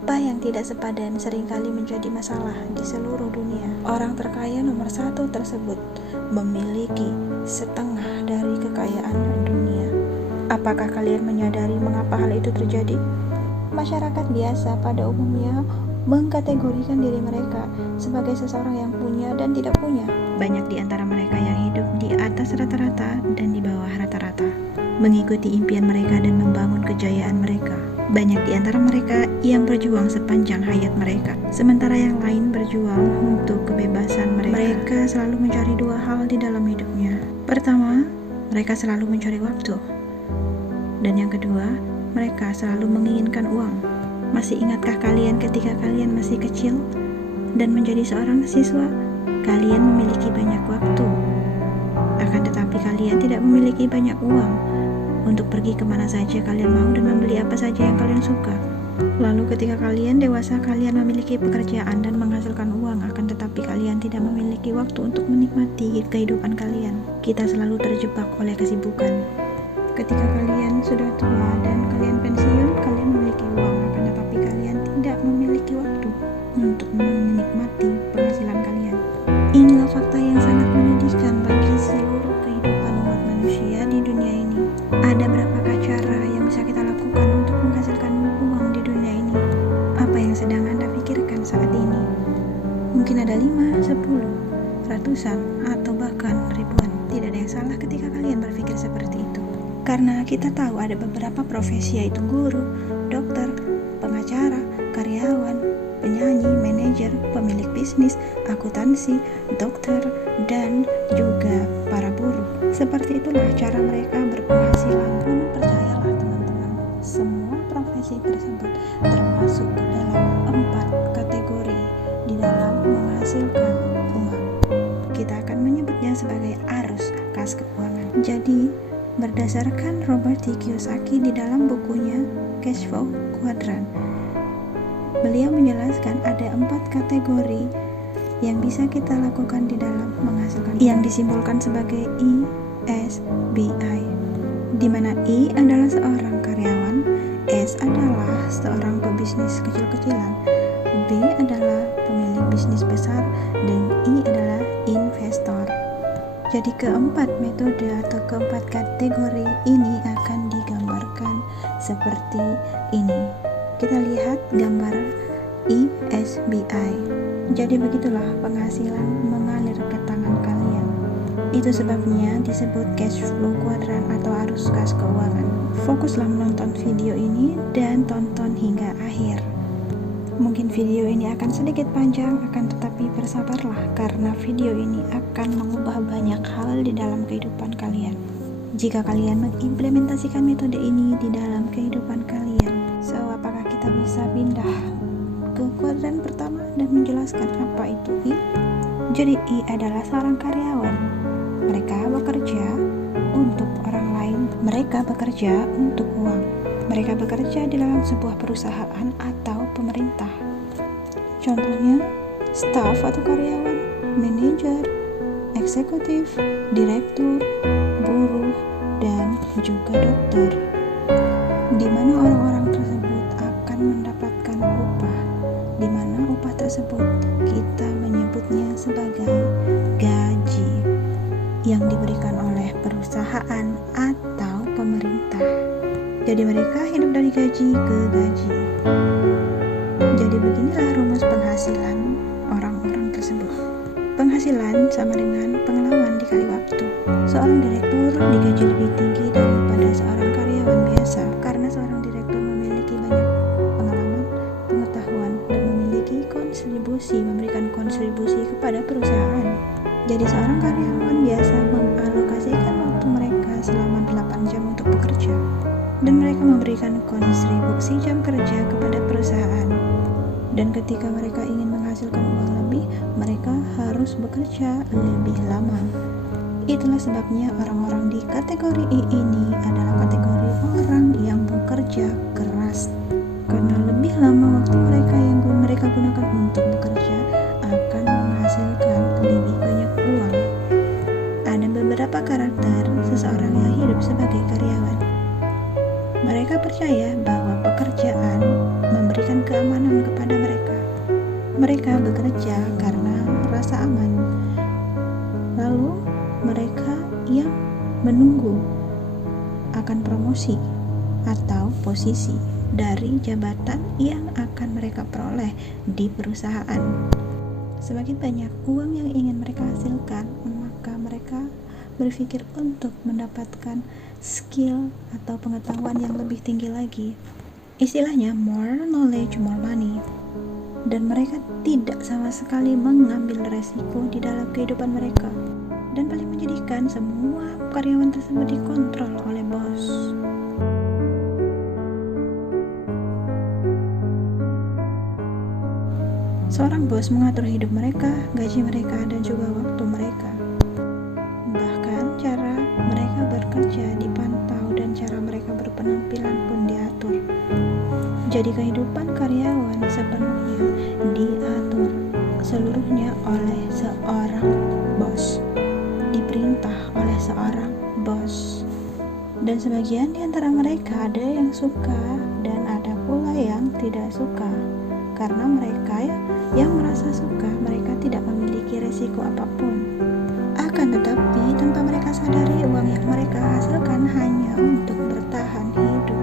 Upah yang tidak sepadan seringkali menjadi masalah di seluruh dunia. Orang terkaya nomor 1 tersebut memiliki setengah dari kekayaan dunia. Apakah kalian menyadari mengapa hal itu terjadi? Masyarakat biasa pada umumnya mengkategorikan diri mereka sebagai seseorang yang punya dan tidak punya. Banyak di antara mereka yang hidup di atas rata-rata dan di bawah rata-rata, mengikuti impian mereka dan membangun kejayaan mereka. Banyak di antara mereka yang berjuang sepanjang hayat mereka, sementara yang lain berjuang untuk kebebasan mereka. Mereka selalu mencari 2 hal di dalam hidupnya. Pertama, mereka selalu mencari waktu. Dan yang kedua, mereka selalu menginginkan uang. Masih ingatkah kalian ketika kalian masih kecil dan menjadi seorang siswa? Kalian memiliki banyak waktu, akan tetapi kalian tidak memiliki banyak uang untuk pergi kemana saja kalian mau dan membeli apa saja yang kalian suka. Lalu ketika kalian dewasa, kalian memiliki pekerjaan dan menghasilkan uang, akan tetapi kalian tidak memiliki waktu untuk menikmati kehidupan kalian. Kita selalu terjebak oleh kesibukan. Ketika kalian sudah tua dan kalian pensiun, kalian memiliki uang, akan tetapi kalian tidak memiliki waktu untuk menikmati penghasilan kalian. Inilah fakta yang sangat menyedihkan bagi seluruh kehidupan umat manusia di dunia ini. Ada berapakah cara yang bisa kita lakukan untuk menghasilkan uang di dunia ini? Apa yang sedang Anda pikirkan saat ini? Mungkin ada 5, 10, ratusan, atau bahkan ribuan. Tidak ada yang salah ketika kalian berpikir seperti itu. Karena kita tahu ada beberapa profesi, yaitu guru, dokter, pengacara, karyawan, penyanyi, manajer, pemilik bisnis, akuntansi, dokter, dan juga para buruh. Seperti itulah cara mereka berpenghasilan. Namun percayalah teman-teman, semua profesi tersebut termasuk ke dalam 4 kategori di dalam menghasilkan uang. Kita akan menyebutnya sebagai arus kas keuangan. Jadi, berdasarkan Robert T. Kiyosaki di dalam bukunya Cash Flow Quadrant, beliau menjelaskan ada 4 kategori yang bisa kita lakukan di dalam menghasilkan, yang disimbolkan sebagai ESBI, di mana E adalah seorang karyawan, S adalah seorang pebisnis kecil-kecilan, B adalah pemilik bisnis besar, dan I adalah investor. Jadi keempat metode atau keempat kategori ini akan digambarkan seperti ini. Kita lihat gambar ESBI. Jadi begitulah penghasilan mengalir ke tangan kalian. Itu sebabnya disebut cash flow quadrant atau arus kas keuangan. Fokuslah menonton video ini dan tonton hingga akhir. Mungkin video ini akan sedikit panjang, akan tetapi bersabarlah karena video ini akan mengubah banyak hal di dalam kehidupan kalian. Jika kalian mengimplementasikan metode ini di dalam kehidupan kalian, apakah kita bisa pindah ke kuadran pertama dan menjelaskan apa itu I? Jadi I adalah seorang karyawan. Mereka bekerja untuk orang lain. Mereka bekerja untuk uang. Mereka bekerja di dalam sebuah perusahaan atau pemerintah. Contohnya, staf atau karyawan, manajer, eksekutif, direktur, buruh, dan juga dokter. Di mana orang-orang tersebut akan mendapatkan upah, di mana upah tersebut kita menyebutnya sebagai gaji yang diberikan oleh perusahaan atau pemerintah. Jadi mereka hidup dari gaji ke gaji. Jadi beginilah rumus penghasilan orang-orang tersebut. Penghasilan sama dengan pengalaman dikali waktu. Seorang direktur digaji lebih tinggi daripada seorang karyawan biasa karena seorang direktur memiliki banyak pengalaman, pengetahuan, dan memiliki memberikan kontribusi kepada perusahaan. Jadi seorang karyawan biasa mengalokasikan waktu mereka selama 8 jam untuk bekerja, dan mereka memberikan kontribusi jam kerja kepada perusahaan. Dan ketika mereka ingin menghasilkan uang lebih, mereka harus bekerja lebih lama. Itulah sebabnya orang-orang di kategori I ini adalah kategori orang yang bekerja keras. Karena lebih lama waktu mereka yang mereka gunakan untuk bekerja akan menghasilkan lebih banyak uang. Ada beberapa karakter seseorang yang hidup sebagai karyawan. Mereka percaya bahwa pekerjaan memberikan keamanan mereka bekerja karena rasa aman. Lalu mereka yang menunggu akan promosi atau posisi dari jabatan yang akan mereka peroleh di perusahaan. Semakin banyak uang yang ingin mereka hasilkan, maka mereka berpikir untuk mendapatkan skill atau pengetahuan yang lebih tinggi lagi. Istilahnya more knowledge, more money. Dan mereka tidak sama sekali mengambil resiko di dalam kehidupan mereka. Dan paling menjadikan, semua karyawan tersebut dikontrol oleh bos. Seorang bos mengatur hidup mereka, gaji mereka, dan juga waktu mereka. Bahkan cara mereka bekerja dipantau dan cara mereka berpenampilan pun diatur. Jadi kehidupan karyawan sepenuhnya diatur seluruhnya oleh seorang bos, diperintah oleh seorang bos. Dan sebagian di antara mereka ada yang suka dan ada pula yang tidak suka. Karena mereka yang merasa suka, mereka tidak memiliki resiko apapun. Akan tetapi tanpa mereka sadari, uang yang mereka hasilkan hanya untuk bertahan hidup.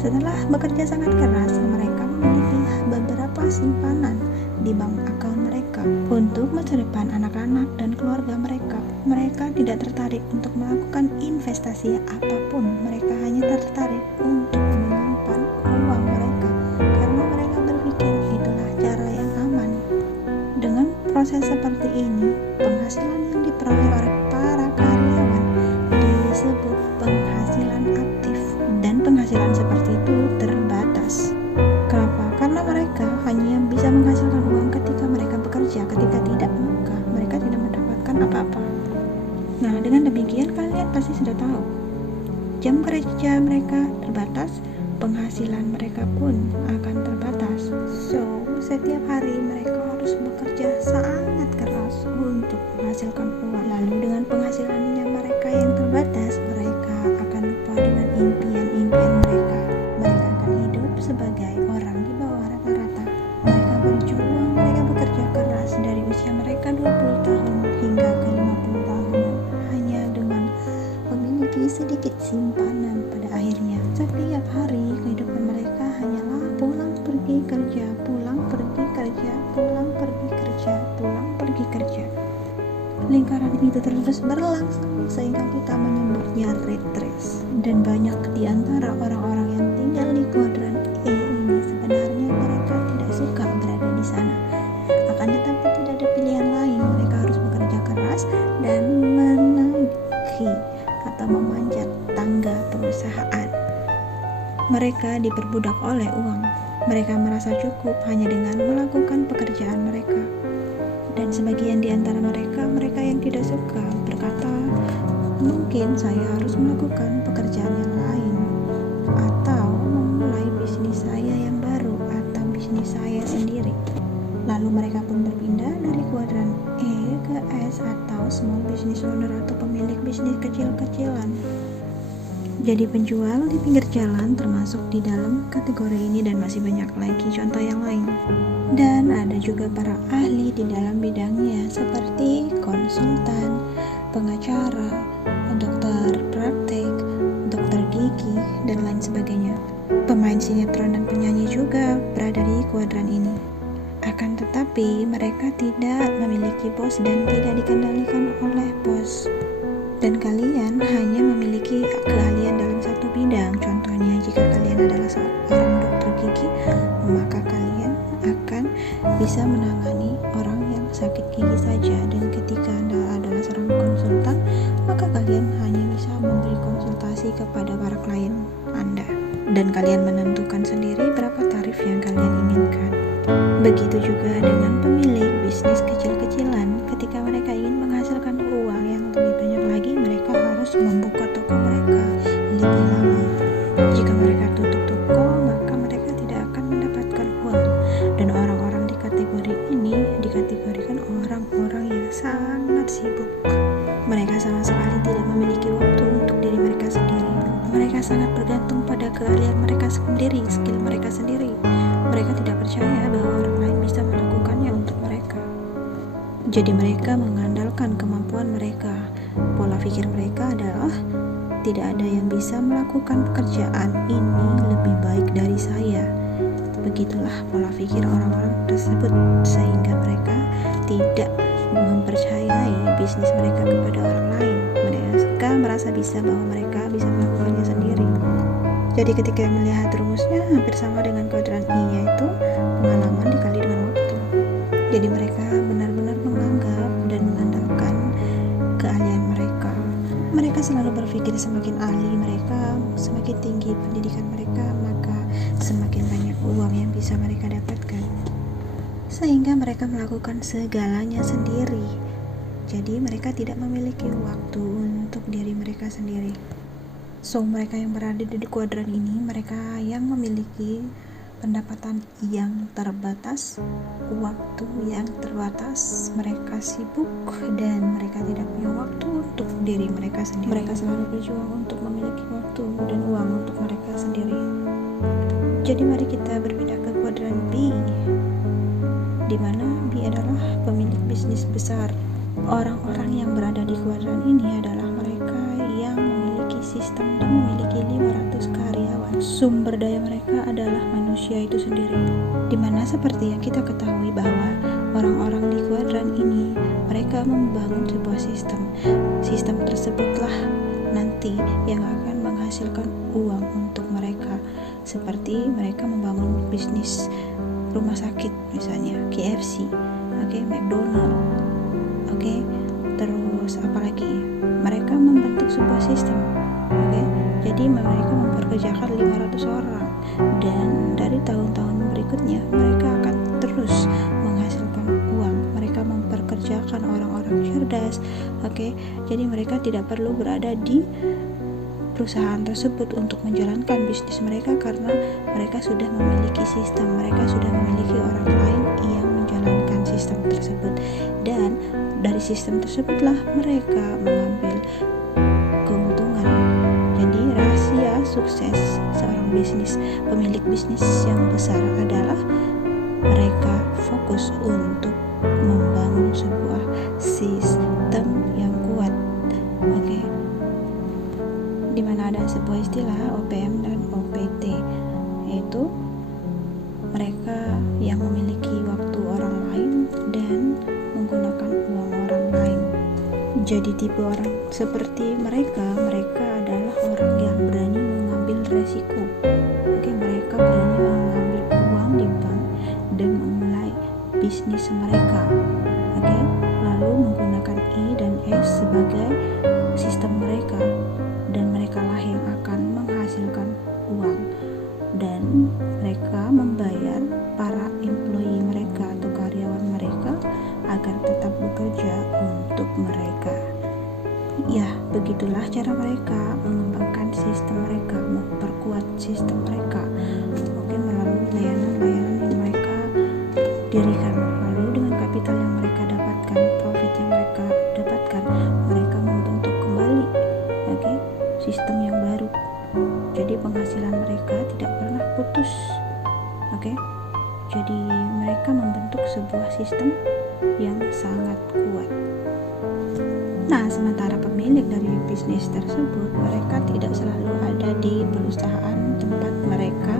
Setelah bekerja sangat keras, mereka memiliki beberapa simpanan di bank akun mereka untuk masa depan anak-anak dan keluarga mereka. Mereka tidak tertarik untuk melakukan investasi apapun. Mereka hanya tertarik untuk menyimpan uang mereka karena mereka berpikir itulah cara yang aman. Dengan proses seperti ini, penghasilan yang diperoleh oleh para karyawan disebut penghasilan aktif, dan penghasilan seperti itu terbatas. Kenapa? Karena mereka hanya bisa menghasilkan uang ketika mereka bekerja. Ketika tidak, maka mereka tidak mendapatkan apa-apa. Nah, dengan demikian kalian pasti sudah tahu, jam kerja mereka terbatas, penghasilan mereka pun akan terbatas. So, setiap hari mereka harus bekerja sangat keras untuk menghasilkan uang. Lalu dengan penghasilannya mereka yang terbatas, mereka akan lupa dengan impian-impian mereka. Mereka akan hidup sebagai orang di bawah rata-rata. Mereka berjuang, mereka bekerja keras dari usia mereka 20 tahun hingga ke 50 tahun hanya dengan memiliki sedikit simpanan. Pada akhirnya, setiap hari kehidupan mereka hanyalah pulang pergi kerja, pulang pergi kerja, pulang pergi kerja, pulang pergi kerja. Lingkaran itu terus berlangsung sehingga kita menyebutnya rat race. Dan banyak di antara orang-orang yang tinggal di kuadran E ini sebenarnya mereka tidak suka berada di sana. Akan tetapi tidak ada pilihan lain, mereka harus bekerja keras dan menaiki atau memanjat tangga perusahaan. Mereka diperbudak oleh uang. Mereka merasa cukup hanya dengan melakukan pekerjaan mereka. Dan sebagian di antara mereka yang tidak suka berkata, mungkin saya harus melakukan pekerjaan yang lain, atau memulai bisnis saya yang baru, atau bisnis saya sendiri. Lalu mereka pun berpindah dari kuadran E ke S atau small business owner atau pemilik bisnis kecil-kecilan. Jadi penjual di pinggir jalan termasuk di dalam kategori ini, dan masih banyak lagi contoh yang lain. Dan ada juga para ahli di dalam bidangnya seperti konsultan, pengacara, dokter praktek, dokter gigi, dan lain sebagainya. Pemain sinetron dan penyanyi juga berada di kuadran ini. Akan tetapi mereka tidak memiliki bos dan tidak dikendalikan oleh bos. Dan kalian hanya memiliki keahlian dalam satu bidang. Contohnya, jika kalian adalah seorang dokter gigi, maka kalian akan bisa menangani orang yang sakit gigi saja. Dan ketika Anda adalah seorang konsultan, maka kalian hanya bisa memberi konsultasi kepada para klien Anda. Dan kalian menentukan sendiri berapa tarif yang kalian inginkan. Begitu juga dengan pemilik bisnis kecil-kecilan. Ketika mereka ingin menghasilkan uang yang lebih banyak lagi, mereka harus membuka toko mereka lebih lama. Jika mereka tutup toko, maka mereka tidak akan mendapatkan uang. Dan orang-orang di kategori ini dikategorikan orang-orang yang sangat sibuk. Mereka sama sekali tidak memiliki waktu untuk diri mereka sendiri. Mereka sangat bergantung pada keahlian mereka sendiri, skill mereka sendiri. Mereka tidak percaya bahwa orang lain bisa melakukannya Jadi mereka mengandalkan kemampuan mereka. Pola pikir mereka adalah tidak ada yang bisa melakukan pekerjaan ini lebih baik dari saya. Begitulah pola pikir orang-orang tersebut, sehingga mereka tidak mempercayai bisnis mereka kepada orang lain. Mereka merasa bisa bahwa mereka bisa melakukannya sendiri. Jadi ketika melihat rumusnya hampir sama dengan kuadran I, yaitu pengalaman dikali dengan waktu. Jadi mereka benar-benar menganggap dan mengandalkan keahlian mereka. Mereka selalu berpikir semakin ahli mereka, semakin tinggi pendidikan mereka, maka semakin banyak uang yang bisa mereka dapatkan. Sehingga mereka melakukan segalanya sendiri. Jadi mereka tidak memiliki waktu untuk diri mereka sendiri. So, mereka yang berada di kuadran ini, mereka yang memiliki pendapatan yang terbatas, waktu yang terbatas, mereka sibuk dan mereka tidak punya waktu untuk diri mereka sendiri. Mereka selalu berjuang untuk memiliki waktu dan uang untuk mereka sendiri. Jadi mari kita berpindah ke kuadran B, di mana B adalah pemilik bisnis besar. Orang-orang yang berada di kuadran ini adalah mereka yang memiliki sistem dan memiliki 500 karyawan. Sumber daya mereka adalah manusia itu sendiri, dimana seperti yang kita ketahui bahwa orang-orang di kuadran ini mereka membangun sebuah sistem tersebutlah nanti yang akan menghasilkan uang untuk mereka, seperti mereka membangun bisnis rumah sakit misalnya KFC, McDonald, terus apalagi mereka membentuk sebuah sistem, jadi mereka memperkerjakan 500 orang dan dari tahun-tahun berikutnya mereka akan terus menghasilkan uang. Mereka memperkerjakan orang-orang cerdas, jadi mereka tidak perlu berada di perusahaan tersebut untuk menjalankan bisnis mereka karena mereka sudah memiliki sistem, mereka sudah memiliki orang lain yang menjalankan sistem tersebut, dan dari sistem tersebutlah mereka mengambil keuntungan. Jadi rahasia sukses seorang pemilik bisnis yang besar adalah mereka fokus untuk membangun sebuah sistem yang kuat, di mana ada sebuah istilah OPM dan OPT, yaitu mereka yang memiliki waktu orang lain dan menggunakan uang orang lain. Jadi tipe orang seperti mereka adalah orang yang berani mengambil resiko. Mereka berani mengambil uang di bank dan memulai bisnis mereka. Lalu menggunakan I dan S sebagai sistem mereka, dan mereka lah yang akan menghasilkan uang, dan mereka membayar para employee mereka atau karyawan mereka agar tetap bekerja untuk mereka. Ya, begitulah cara mereka mengembangkan sistem mereka, memperkuat sistem mereka, melalui layanan-layanan yang mereka dirikan. Lalu dengan kapital yang mereka dapatkan, profit yang mereka dapatkan, mereka membentuk kembali sistem yang baru. Jadi penghasilan mereka tidak pernah putus. Jadi mereka membentuk sebuah sistem yang sangat kuat. Nah, sementara pemilik dari bisnis tersebut, mereka tidak selalu ada di perusahaan tempat mereka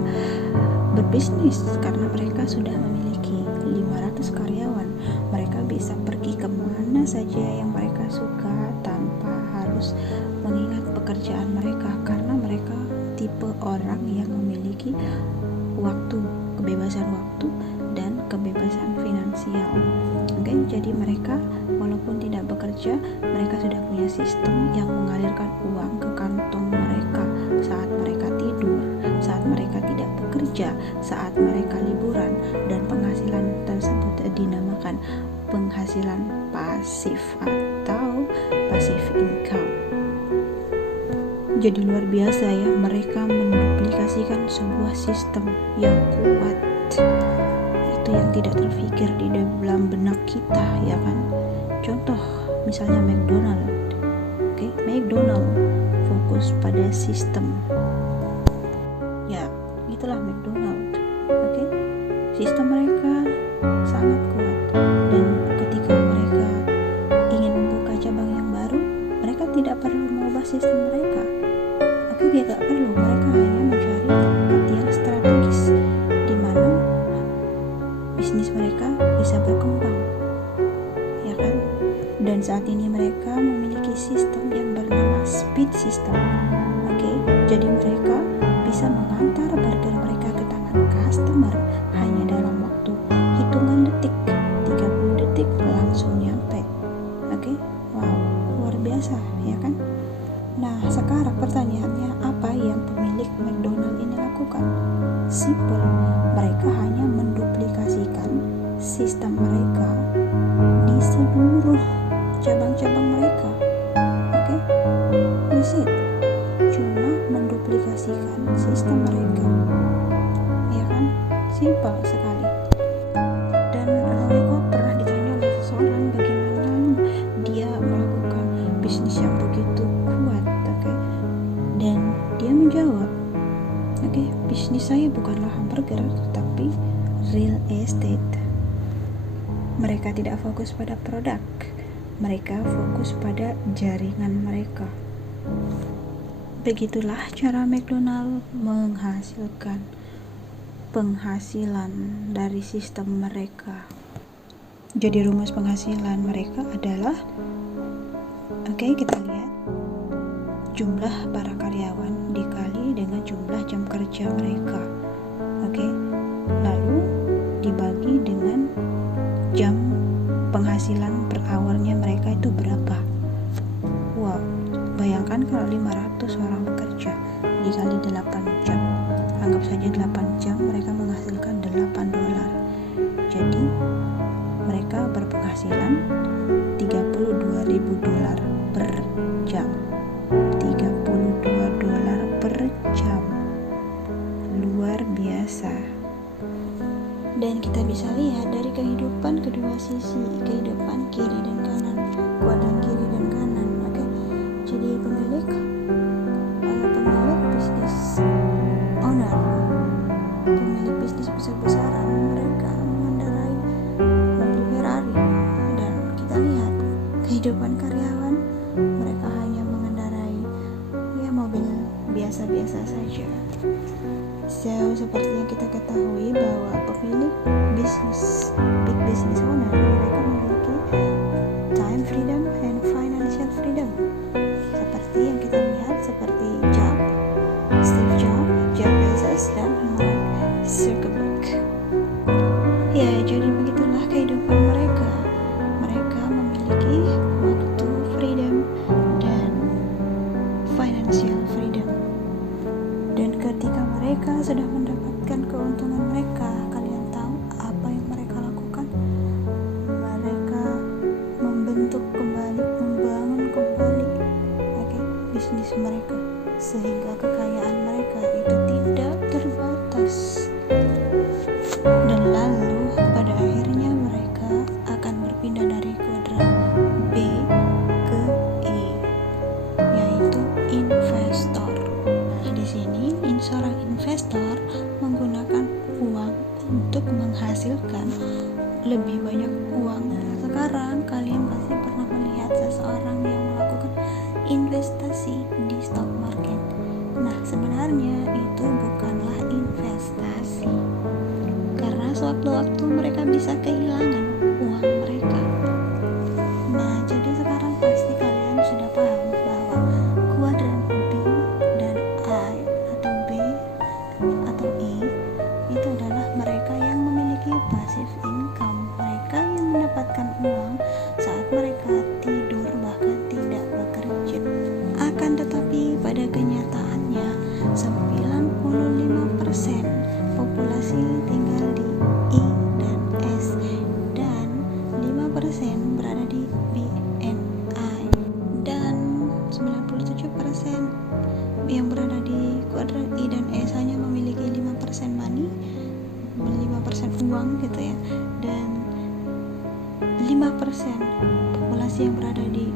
berbisnis karena mereka sudah memiliki 500 karyawan. Mereka bisa pergi kemana saja yang mereka suka tanpa harus mengingat pekerjaan mereka, karena mereka tipe orang yang memiliki waktu, kebebasan waktu dan kebebasan finansial. Jadi mereka walaupun tidak bekerja, mereka sudah punya sistem yang mengalirkan uang ke kantong mereka saat mereka tidur, saat mereka tidak bekerja, saat mereka liburan, dan penghasilan tersebut dinamakan penghasilan pasif atau passive income. Jadi luar biasa ya, mereka menduplikasikan sebuah sistem yang kuat, itu yang tidak terfikir di dalam benak kita, ya kan. Contoh misalnya McDonald. McDonald fokus pada sistem, ya itulah McDonald. Sistem mereka sangat kuat, dan ketika mereka sistem mereka. Oke, dia gak perlu, mereka hanya mencari tempat yang strategis di mana bisnis mereka bisa berkembang, ya kan? Dan saat ini mereka memiliki sistem yang bernama speed system. Oke, jadi mereka bisa mengantar burger mereka ke tangan customer hanya dalam waktu hitungan detik, 30 detik langsung nyampe. Oke, wow, luar biasa, ya kan? Nah, sekarang pertanyaannya, apa yang pemilik McDonald ini lakukan? Simple, mereka hanya menduplikasikan sistem mereka di seluruh cabang-cabang mereka. Oke, that's it. Cuma menduplikasikan sistem mereka, ya kan? Simple sekali. Dan Royco pernah ditanya oleh seseorang bagaimana dia melakukan bisnis yang begitu kuat, oke? Dan dia menjawab, oke, bisnis saya bukanlah hamburger, tetapi real estate. Mereka tidak fokus pada produk, mereka fokus pada jaringan mereka. Begitulah cara McDonald menghasilkan penghasilan dari sistem mereka. Jadi rumus penghasilan mereka adalah, oke, kita lihat jumlah para karyawan dikali dengan jumlah jam kerja mereka. Oke, lalu dibagi dengan jam penghasilan per hournya mereka itu berapa. Wow, bayangkan kalau 500 orang bekerja dikali 8 jam, anggap saja 8 jam mereka menghasilkan $8. Jadi mereka berpenghasilan $32.000 per jam. $32 per jam, luar biasa. Dan kita bisa lihat dari kehidupan kedua sisi, kehidupan kiri dan kanan, kuadran kiri dan kanan. Oke, jadi pemilik bisnis owner, pemilik bisnis besar-besaran, mereka mengendarai mobil Ferrari. Dan kita lihat kehidupan karyawan, mereka hanya mengendarai mobil biasa-biasa saja. So, seperti yang kita ketahui bahwa pemilik bisnis, big business owner, mereka memiliki time freedom and financial freedom. Seperti yang kita lihat, seperti Steve Jobs, Jeff Bezos, dan Mark Zuckerberg. Ya, jadi begitulah kehidupan mereka. Mereka memiliki waktu freedom dan financial freedom. Dan ketika mereka sudah mendapatkan keuntungan mereka, kalian tahu apa yang mereka lakukan? Mereka membentuk kembali, membangun kembali, bisnis mereka, sehingga kekayaan mereka itu tidak terbatas. Dan lalu pada akhirnya mereka akan berpindah dari kuadran B ke E, yaitu investor. Di sini seorang investor menggunakan uang untuk menghasilkan lebih banyak uang. Sekarang kalian pasti pernah melihat seseorang yang melakukan investasi di stock market. Nah, sebenarnya itu bukanlah investasi, karena sewaktu-waktu mereka bisa kehilangan uang mereka. Nah, jadi sekarang pasti kalian sudah paham bahwa kuadran B dan I atau B atau E itu adalah mereka yang memiliki passive income, mereka yang mendapatkan uang saat mereka tidur bahkan tidak bekerja. Akan tetapi pada kenyataannya 95% populasi tinggal di I dan S, dan 5% berada di B and I, dan 97% yang berada di kuadran I dan S hanya memiliki 5% money, 5% uang gitu ya, dan 5% populasi yang berada di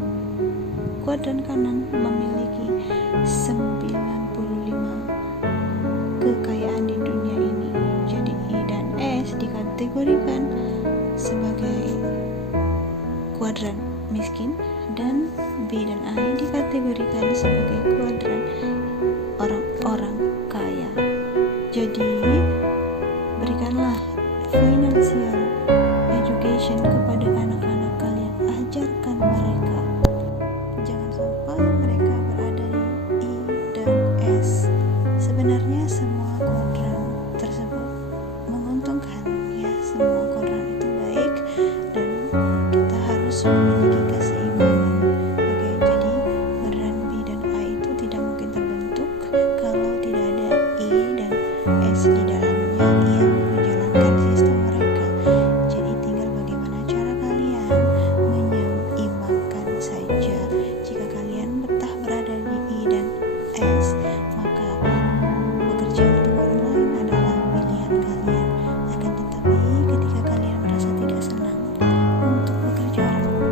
kuadran kanan memiliki 95 kekayaan di dunia ini. Jadi I dan S dikategorikan sebagai kuadran miskin Dan B dan I dikategorikan sebagai kuadran orang-orang kaya. Jadi, berikanlah financial education kepada anak-anak kalian. Ajarkan mereka. Jangan sampai mereka berada di I dan S. Sebenarnya semua kuadran tersebut menguntungkan, ya, semua kuadran itu baik dan kita harus memiliki keseimbangan. Oke, jadi kuadran B dan I itu tidak mungkin terbentuk kalau tidak ada I dan S di dalamnya yang menjalankan sistem mereka. Jadi tinggal bagaimana cara kalian menyeimbangkan saja. Jika kalian betah berada di I dan S, maka bekerja untuk orang lain adalah pilihan kalian. Akan tetapi ketika kalian merasa tidak senang untuk bekerja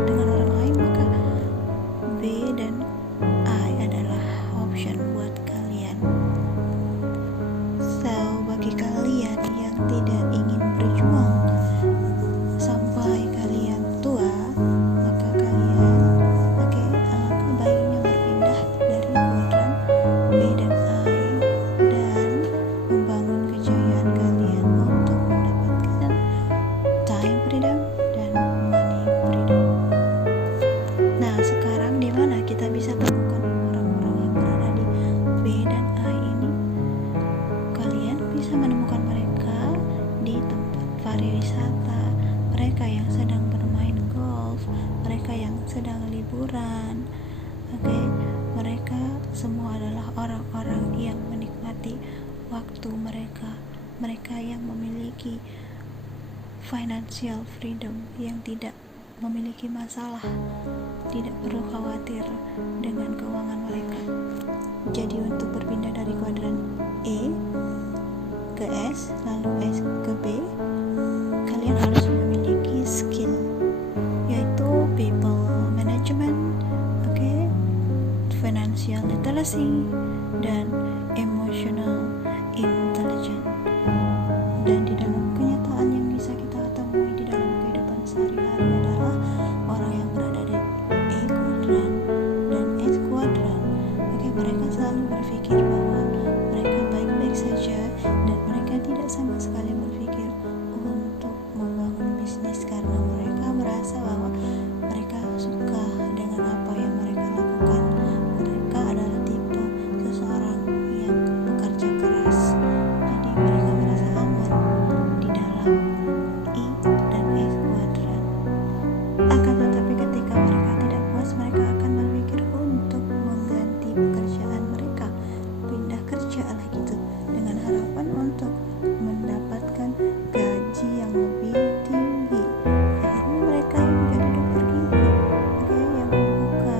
dengan orang lain, maka B dan I adalah option buat kalian. So, bagi kalian yang tidak ingin berjuang sampai kalian tua, maka kalian alangkah baiknya berpindah dari kuadran B dan I dan membangun kejayaan kalian untuk mendapatkan time freedom dan money freedom. Nah, sekarang di mana kita bisa temukan orang-orang yang berada di B dan I ini? Kalian bisa menemukan mereka di tempat pariwisata, mereka yang sedang bermain golf, mereka yang sedang liburan. Oke, mereka semua adalah orang-orang yang menikmati waktu mereka, mereka yang memiliki financial freedom, yang tidak memiliki masalah, tidak perlu khawatir dengan keuangan mereka. Jadi untuk berpindah dari kuadran E ke S, lalu S ke B, kalian harus memiliki skill, yaitu people management, financial literacy, dan emotional intelligence. Dan di dalam kenyataan yang bisa kita temui di dalam kehidupan sehari-hari adalah orang yang berada di E kuadran dan S kuadran. Mereka selalu berpikir bahwa mereka baik-baik saja dan mereka tidak sama sekali berpikir untuk membangun bisnis karena mereka merasa bahwa mereka suka dengan apa yang mereka lakukan. Mereka adalah tipe seseorang yang bekerja keras, jadi mereka merasa aman di dalam I dan S kuadran. Akan tetapi ketika mereka tidak puas, mereka akan berpikir untuk mengganti pekerjaan mereka, pindah kerja lah gitu, dengan harapan untuk mendapatkan gaji yang lebih tinggi. Akhirnya mereka yang menjadi dokter gigi, yang membuka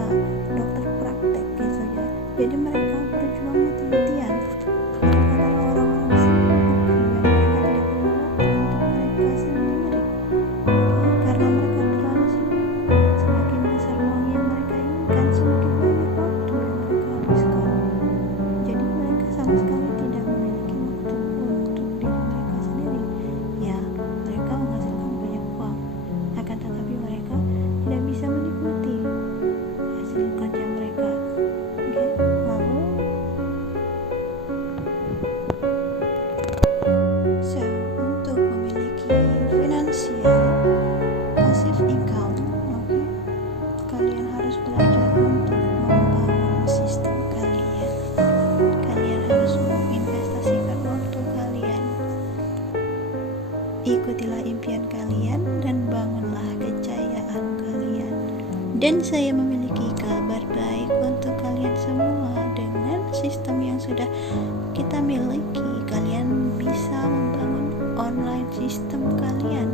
dokter praktek gitu ya. Jadi mereka berjuang mati-matian. Mereka adalah orang-orang sibuk yang mereka tidak punya waktu untuk mereka sendiri. Karena mereka terlalu sibuk. Semakin besar uang yang mereka inginkan, semakin banyak waktu yang mereka habiskan. Jadi mereka sama sekali tidak memiliki waktu untuk diri mereka sendiri. Ya, mereka menghasilkan banyak uang, akan tetapi mereka tidak bisa menikmati hasil kerja mereka. Lalu untuk memiliki financial passive income, kalian harus belajar untuk membangun sistem kalian. Kalian harus menginvestasikan waktu kalian. Ikutilah impian kalian dan bangunlah kejayaan kalian. Dan saya memiliki kabar baik untuk kalian semua. Dengan sistem yang sudah kita miliki, kalian bisa membangun online sistem kalian.